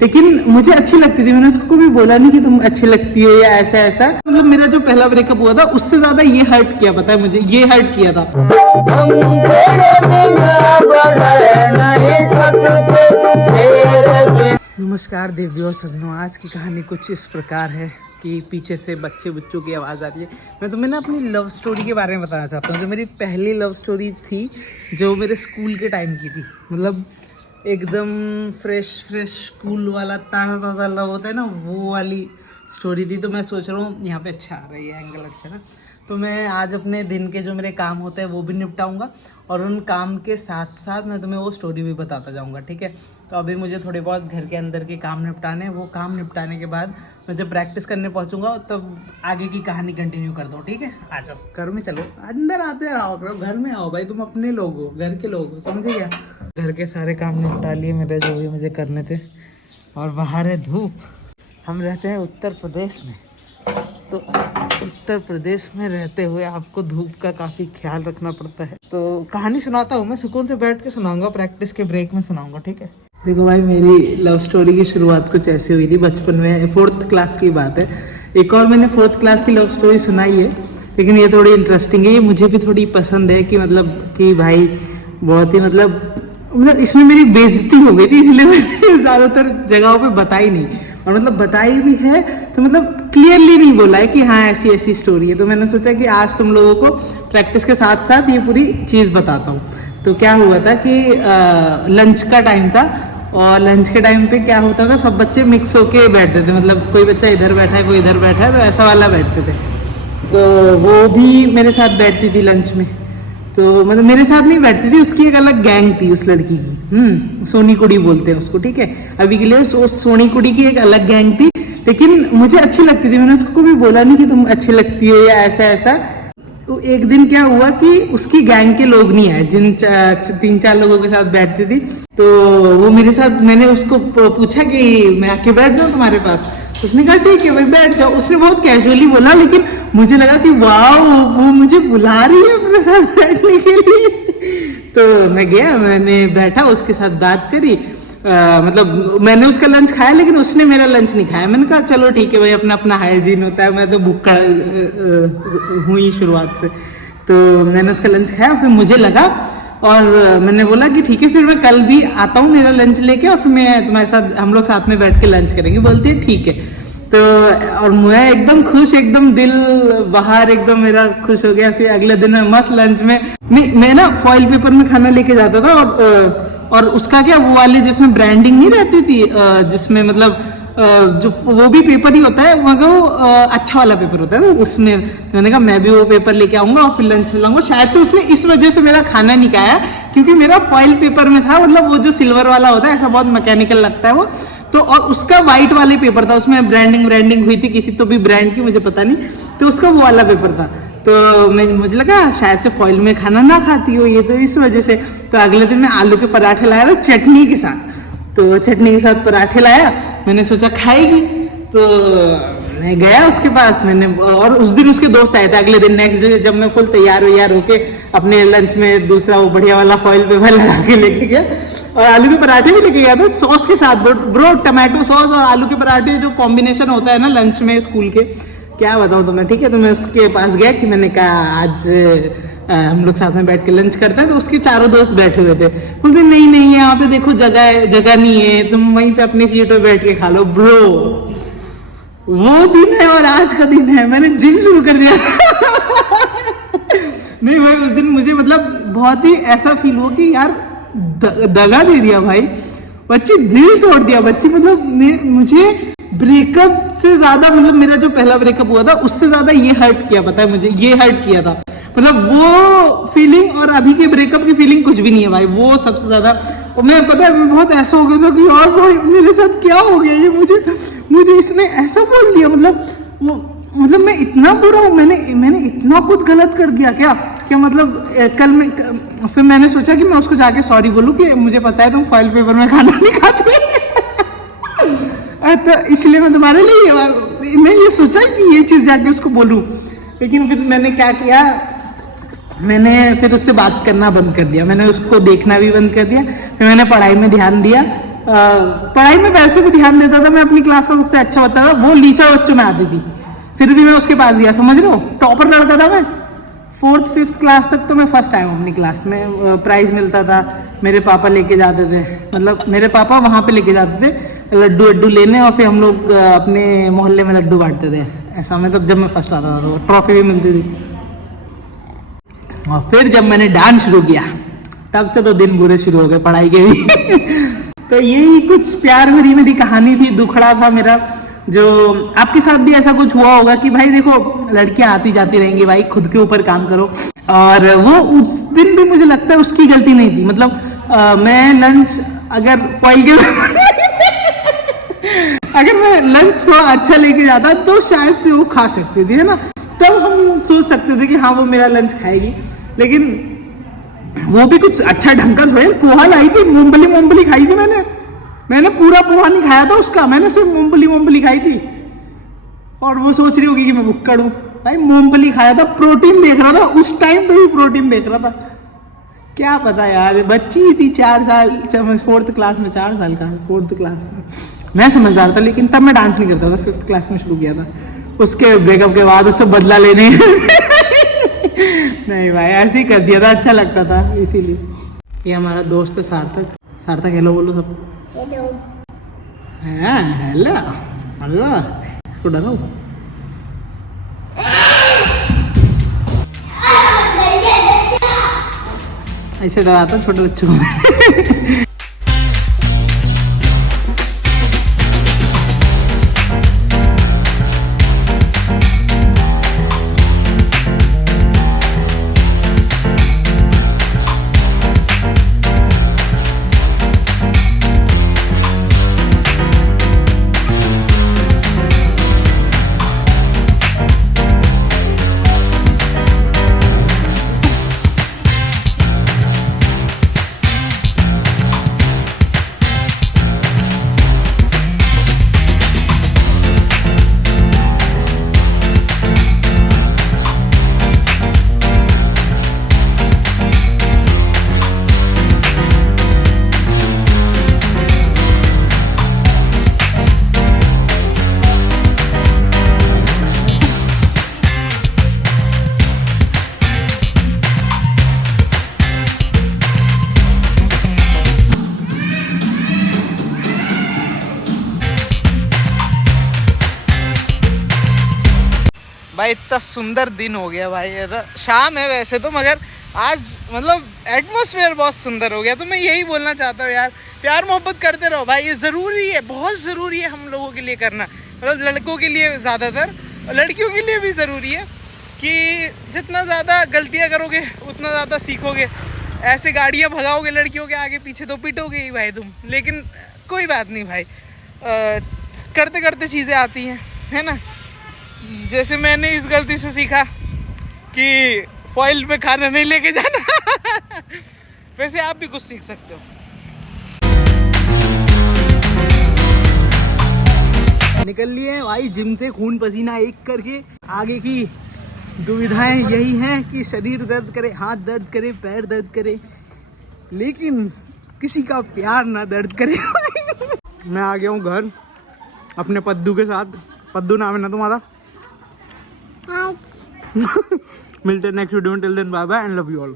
लेकिन मुझे अच्छी लगती थी। मैंने उसको भी बोला नहीं कि तुम अच्छी लगती हो या ऐसा ऐसा। मतलब मेरा जो पहला ब्रेकअप हुआ था उससे ज्यादा ये हर्ट किया, पता है मुझे, ये हर्ट किया था। नमस्कार देवियों और सज्जनों, आज की कहानी कुछ इस प्रकार है कि पीछे से बच्चों की आवाज़ आ रही है। मैं तुम्हें ना अपनी लव स्टोरी के बारे में बताना चाहता हूँ। जो मेरी पहली लव स्टोरी थी, जो मेरे स्कूल के टाइम की थी। मतलब एकदम फ्रेश स्कूल वाला ताज़ा लव होता है ना, वो वाली स्टोरी थी। तो मैं सोच रहा हूँ यहाँ पे अच्छा आ रहा है, ये एंगल अच्छा ना। तो मैं आज अपने दिन के जो मेरे काम होते हैं वो भी निपटाऊंगा, और उन काम के साथ साथ मैं तुम्हें वो स्टोरी भी बताता जाऊंगा, ठीक है। तो अभी मुझे थोड़े बहुत घर के अंदर के काम निपटाने हैं। वो काम निपटाने के बाद मैं जब प्रैक्टिस करने पहुंचूंगा तब आगे की कहानी कंटिन्यू कर दो, ठीक है। आ जाओ, घर में चलो, अंदर आते रहो करो, घर में आओ भाई, तुम अपने लोग हो, घर के लोग हो, समझे क्या। घर के सारे काम निपटा लिए मेरे, जो भी मुझे करने थे। और बाहर है धूप। हम रहते हैं उत्तर प्रदेश में, तो उत्तर प्रदेश में रहते हुए आपको धूप का काफ़ी ख्याल रखना पड़ता है। तो कहानी सुनाता हूँ मैं, सुकून से बैठ के सुनाऊंगा, प्रैक्टिस के ब्रेक में सुनाऊंगा, ठीक है। देखो भाई, मेरी लव स्टोरी की शुरुआत कुछ ऐसी हुई थी बचपन में, 4th क्लास की बात है। एक और मैंने 4th क्लास की लव स्टोरी सुनाई है, लेकिन ये थोड़ी इंटरेस्टिंग है, ये मुझे भी थोड़ी पसंद है। कि मतलब कि भाई बहुत ही मतलब इसमें मेरी बेइज्जती हो गई थी, इसलिए मैंने ज़्यादातर जगहों पे बताई नहीं। और मतलब बताई भी है तो मतलब क्लियरली नहीं बोला है कि हाँ ऐसी ऐसी स्टोरी है। तो मैंने सोचा कि आज तुम लोगों को प्रैक्टिस के साथ साथ ये पूरी चीज़ बताता हूँ। तो क्या हुआ था कि लंच का टाइम था, और लंच के टाइम पे क्या होता था, सब बच्चे मिक्स होके बैठते थे। मतलब कोई बच्चा इधर बैठा है, कोई इधर बैठा है, तो ऐसा वाला बैठते थे। तो वो भी मेरे साथ बैठती थी लंच में। तो मतलब मेरे साथ नहीं बैठती थी, उसकी एक अलग गैंग थी उस लड़की की। सोनी कुड़ी बोलते हैं उसको, ठीक है। अभी के लिए सोनी कुड़ी की एक अलग गैंग थी, लेकिन मुझे अच्छी लगती थी। मैंने उसको भी बोला नहीं कि तुम अच्छी लगती हो या ऐसा ऐसा। तो एक दिन क्या हुआ कि उसकी गैंग के लोग नहीं आए, जिन 3-4 लोगों के साथ बैठती थी। तो वो मेरे साथ, मैंने उसको पूछा कि मैं आके बैठ जाऊँ तुम्हारे पास। उसने कहा ठीक है भाई बैठ जाओ। उसने बहुत कैजुअली बोला, लेकिन मुझे लगा कि वाह वो मुझे बुला रही है अपने साथ बैठने के लिए। तो मैं गया, मैंने बैठा, उसके साथ बात करी। मतलब मैंने उसका लंच खाया, लेकिन उसने मेरा लंच नहीं खाया। मैंने कहा चलो ठीक है भाई, अपना अपना हाइजीन होता है, मैं तो भूखा हुई शुरुआत से। तो मैंने उसका लंच खाया, फिर मुझे लगा, और मैंने बोला कि ठीक है फिर मैं कल भी आता हूँ मेरा लंच लेके, और फिर मैं तुम्हारे साथ, हम लोग साथ में बैठ के लंच करेंगे। बोलती है ठीक है। तो और मैं एकदम खुश, एकदम दिल बाहर एकदम मेरा खुश हो गया। फिर अगले दिन मैं मस्त लंच में मैं ना फॉइल पेपर में खाना लेके जाता था, और उसका क्या, वो वाले जिसमें ब्रांडिंग नहीं रहती थी, जिसमें मतलब जो वो भी पेपर ही होता है, मगर वो अच्छा वाला पेपर होता है। तो उसमें तो मैंने कहा मैं भी वो पेपर लेके आऊंगा और फिर लंच में लाऊंगा। शायद से उसने इस वजह से मेरा खाना नहीं खाया, क्योंकि मेरा फॉइल पेपर में था। मतलब वो जो सिल्वर वाला होता है, ऐसा बहुत मैकेनिकल लगता है वो तो, और उसका व्हाइट वाले पेपर था, उसमें ब्रांडिंग हुई थी किसी तो भी ब्रांड की, मुझे पता नहीं। तो उसका वो वाला पेपर था। तो मुझे लगा शायद से फॉइल में खाना ना खाती हो ये, तो इस वजह से। तो अगले दिन मैं आलू के पराठे लाया था चटनी के साथ। तो चटनी के साथ पराठे लाया, मैंने सोचा खाएगी। तो मैं गया उसके पास, मैंने, और उस दिन उसके दोस्त आए थे। अगले दिन नेक्स्ट डे जब मैं फुल तैयार होके अपने लंच में दूसरा वो बढ़िया वाला फॉइल पेपर लगा के लेके गया, और आलू के पराठे भी लेके गया था सॉस के साथ। ब्रो टमाटो सॉस और आलू के पराठे जो कॉम्बिनेशन होता है ना लंच में स्कूल के, क्या बताऊं तुम्हें, ठीक है। तो मैं उसके पास गया कि मैंने कहा आज हम लोग साथ में बैठ के लंच करते हैं। तो उसके चारों दोस्त बैठे हुए थे। बोलते नहीं यहाँ पे देखो जगह नहीं है, तुम वहीं पे अपनी सीट पे बैठ के खा लो। ब्रो वो दिन है और आज का दिन है, मैंने जिम शुरू कर दिया। नहीं भाई, उस दिन मुझे मतलब बहुत ही ऐसा फील हुआ कि यार दगा दे दिया भाई, बच्ची दिल तोड़ दिया बच्ची। मतलब मुझे ब्रेकअप से ज्यादा, मतलब मेरा जो पहला ब्रेकअप हुआ था उससे ज्यादा ये हर्ट किया, पता है मुझे, ये हर्ट किया था। मतलब वो फीलिंग और अभी के ब्रेकअप की फीलिंग कुछ भी नहीं है भाई, वो सबसे ज्यादा। और मैं पता है मैं बहुत ऐसा हो गया था कि यार भाई मेरे साथ क्या हो गया, ये मुझे इसने ऐसा बोल दिया। मतलब मैं इतना बुरा हूँ, मैंने इतना कुछ गलत कर दिया क्या मतलब कल में। फिर मैंने सोचा कि मैं उसको जाके सॉरी बोलूँ कि मुझे पता है तुम फॉइल पेपर में खाना नहीं खाते। तो इसलिए मैं तुम्हारे लिए मैं ये सोचा कि ये चीज़ जाके उसको बोलूँ। लेकिन फिर मैंने क्या किया, मैंने फिर उससे बात करना बंद कर दिया, मैंने उसको देखना भी बंद कर दिया। फिर मैंने पढ़ाई में ध्यान दिया, पढ़ाई में वैसे भी ध्यान देता था, मैं अपनी क्लास का सबसे अच्छा बच्चा था, वो लीचड़ बच्चों में आती थी, फिर भी मैं उसके पास गया, समझ रहे हो, टॉपर लड़का था मैं। 4th 5th क्लास तक तो मैं फर्स्ट आया हूँ अपनी क्लास में, प्राइज मिलता था, मेरे पापा लेके जाते थे, मतलब मेरे पापा वहाँ पे लेके जाते थे लड्डू वड्डू लेने, और फिर हम लोग अपने मोहल्ले में लड्डू बांटते थे, ऐसा, मतलब जब मैं फर्स्ट आता था तो ट्रॉफी भी मिलती थी। और फिर जब मैंने डांस शुरू किया तब से तो दिन बुरे शुरू हो गए पढ़ाई के भी। तो यही कुछ प्यार भरी मेरी कहानी थी, दुखड़ा था मेरा। जो आपके साथ भी ऐसा कुछ हुआ होगा कि भाई देखो लड़कियां आती जाती रहेंगी भाई, खुद के ऊपर काम करो। और वो उस दिन भी मुझे लगता है उसकी गलती नहीं थी, मतलब मैं लंच अगर फॉइल के अगर मैं लंच थोड़ा अच्छा लेके जाता तो शायद से वो खा सकती थी, है ना, तब हम सोच सकते थे कि हाँ वो मेरा लंच खाएगी। लेकिन वो भी कुछ अच्छा ढंग का थोड़ा, पोहा लाई थी, मूंगफली खाई थी मैंने पूरा पोहा नहीं खाया था उसका, मैंने सिर्फ मूंगफली खाई थी। और वो सोच रही होगी कि मैं भुक्कड़ हूँ, भाई मूंगफली खाया था, प्रोटीन देख रहा था उस टाइम पे भी, प्रोटीन देख रहा था। क्या पता यार, बच्ची थी 4 साल, 4th क्लास में, 4 साल का 4th क्लास में, मैं समझदार था, लेकिन तब मैं डांस नहीं करता था, 5th क्लास में शुरू किया था। उसके ब्रेकअप के बाद उससे बदला लेने नहीं भाई, ऐसे ही कर दिया था, अच्छा लगता था इसीलिए। ये हमारा दोस्त है सार्थक। सार्थक हेलो बोलो सब। हेलो। हेलो हेलो, इसको डराओ। ऐसे डराता छोटे बच्चों को। भाई इतना सुंदर दिन हो गया भाई, शाम है वैसे तो, मगर आज मतलब एटमॉस्फेयर बहुत सुंदर हो गया। तो मैं यही बोलना चाहता हूँ यार, प्यार मोहब्बत करते रहो भाई, ये ज़रूरी है, बहुत ज़रूरी है हम लोगों के लिए करना, मतलब लड़कों के लिए ज़्यादातर, लड़कियों के लिए भी ज़रूरी है कि जितना ज़्यादा गलतियाँ करोगे उतना ज़्यादा सीखोगे। ऐसे गाड़ियाँ भगाओगे लड़कियों के आगे पीछे तो पिटोगे ही भाई तुम, लेकिन कोई बात नहीं भाई, करते करते चीज़ें आती हैं, है ना। जैसे मैंने इस गलती से सीखा कि फॉइल में खाना नहीं लेके जाना। वैसे आप भी कुछ सीख सकते हो। निकल लिए भाई जिम से खून पसीना एक करके। आगे की दुविधाएं यही हैं कि शरीर दर्द करे, हाथ दर्द करे, पैर दर्द करे, लेकिन किसी का प्यार ना दर्द करे। मैं आ गया हूँ घर अपने पद्दू के साथ। पद्दू नाम है ना तुम्हारा? मिलते हैं नेक्स्ट वीडियो में। Till then bye bye and love you all.